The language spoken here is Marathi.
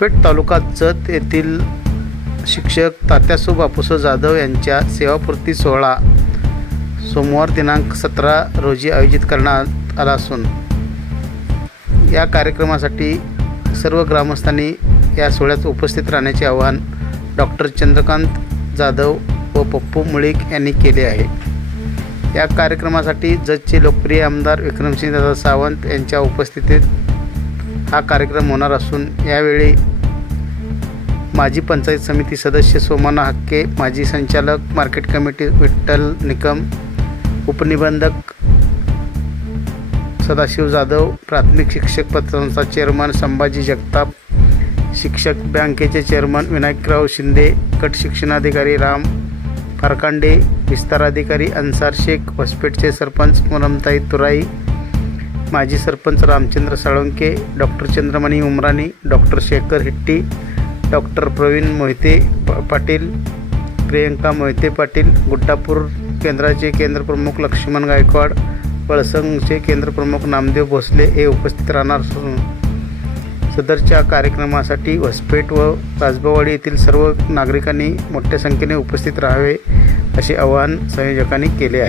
पेठ तालुका जत येथील शिक्षक तात्यासू बापूसो जाधव यांच्या सेवापूर्ती सोहळा सोमवार दिनांक सतरा रोजी आयोजित करण्यात आला असून या कार्यक्रमासाठी सर्व ग्रामस्थांनी या सोहळ्यात उपस्थित राहण्याचे आवाहन डॉक्टर चंद्रकांत जाधव व पप्पू मुळीक यांनी केले आहे. या कार्यक्रमासाठी जजचे लोकप्रिय आमदार विक्रमसिंह दादा सावंत यांच्या उपस्थितीत हा कार्यक्रम होणार असून यावेळी माजी पंचायत समिती सदस्य सोमाना हक्के माजी संचालक मार्केट कमिटी विठ्ठल निकम उपनिबंधक सदाशिव जाधव प्राथमिक शिक्षक पतसंस्था चेअरमन संभाजी जगताप शिक्षक बँकेचे चेअरमन विनायकराव शिंदे गट शिक्षणाधिकारी राम फारकांडे विस्तार अधिकारी अन्सार शेख हॉस्पिटलचे सरपंच मुरमताई तुराई माजी sarpanch Ramchandra Salunke doctor Chandramani Umrani doctor Shekhar Hitti doctor Pravin Mohite Patil Priyanka Mohite Patil Guddapur केंद्राचे केंद्रप्रमुख लक्ष्मण गायकवाड पळसंगचे केंद्रप्रमुख नामदेव भोसले हे उपस्थित राहणार असून सदरच्या कार्यक्रमासाठी वसपेट व राजबावाडी येथील सर्व नागरिकांनी मोठ्या संख्येने उपस्थित राहावे. असे आवाहन संयोजकांनी केले आहे.